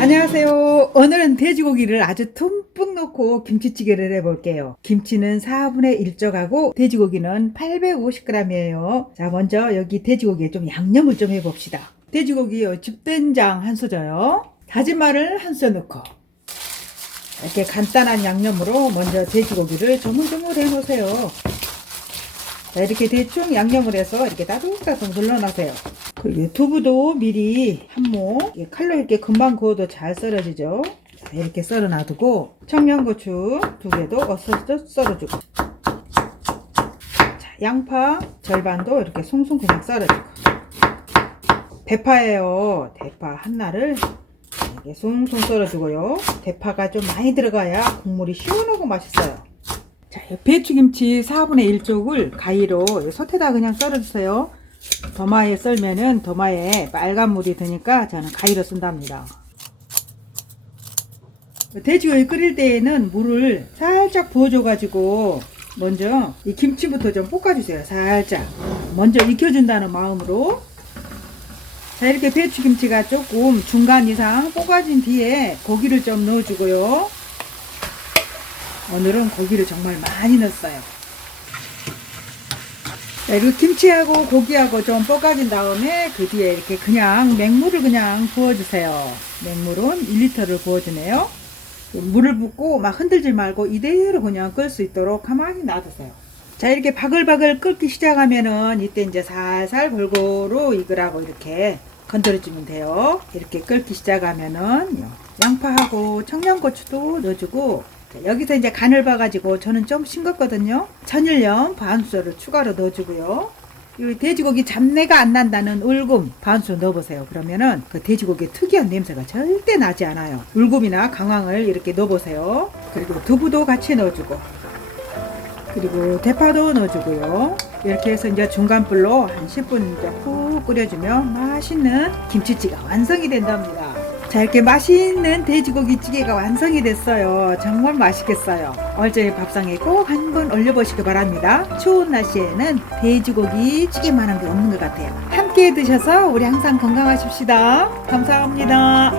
안녕하세요. 오늘은 돼지고기를 아주 듬뿍 넣고 김치찌개를 해볼게요. 김치는 4분의 1 쪄가고 돼지고기는 850g이에요. 자, 먼저 여기 돼지고기에 좀 양념을 좀 해봅시다. 돼지고기 집된장 한 수저요. 다진 마늘 한수 넣고 이렇게 간단한 양념으로 먼저 돼지고기를 조물조물 해 놓으세요. 자, 이렇게 대충 양념을 해서 이렇게 따뜻따뜻 눌러놔세요. 그리고 두부도 미리 한모 칼로 이렇게 금방 구워도 잘 썰어지죠. 자, 이렇게 썰어 놔두고 청양고추 두 개도 어서 썰어주고 자, 양파 절반도 이렇게 송송 그냥 썰어주고 대파예요. 대파 하나를 이렇게 송송 썰어주고요. 대파가 좀 많이 들어가야 국물이 시원하고 맛있어요. 자, 이 배추김치 4분의 1쪽을 가위로 이 솥에다 그냥 썰어주세요. 도마에 썰면은 도마에 빨간 물이 드니까 저는 가위로 쓴답니다. 돼지고기 끓일 때에는 물을 살짝 부어줘가지고 먼저 이 김치부터 좀 볶아주세요. 살짝. 먼저 익혀준다는 마음으로. 자, 이렇게 배추김치가 조금 중간 이상 볶아진 뒤에 고기를 좀 넣어주고요. 오늘은 고기를 정말 많이 넣었어요. 자, 이거 김치하고 고기하고 좀 볶아진 다음에 그 뒤에 이렇게 그냥 맹물을 그냥 부어주세요. 맹물은 1리터를 부어주네요. 물을 붓고 막 흔들지 말고 이대로 그냥 끌 수 있도록 가만히 놔두세요. 자, 이렇게 바글바글 끓기 시작하면은 이때 이제 살살 골고루 익으라고 이렇게 건드려주면 돼요. 이렇게 끓기 시작하면은 양파하고 청양고추도 넣어주고 자, 여기서 이제 간을 봐가지고 저는 좀 싱겁거든요. 천일염 반수를 추가로 넣어주고요. 이 돼지고기 잡내가 안 난다는 울금 반수 넣어보세요. 그러면은 그 돼지고기 특이한 냄새가 절대 나지 않아요. 울금이나 강황을 이렇게 넣어보세요. 그리고 두부도 같이 넣어주고 그리고 대파도 넣어주고요. 이렇게 해서 이제 중간 불로 한 10분 이제 푹 끓여주면 맛있는 김치찌개가 완성이 된답니다. 자 이렇게 맛있는 돼지고기 찌개가 완성이 됐어요. 정말 맛있겠어요. 얼저희 밥상에 꼭 한번 올려보시기 바랍니다. 추운 날씨에는 돼지고기 찌개만한 게 없는 것 같아요. 함께 드셔서 우리 항상 건강하십시다. 감사합니다.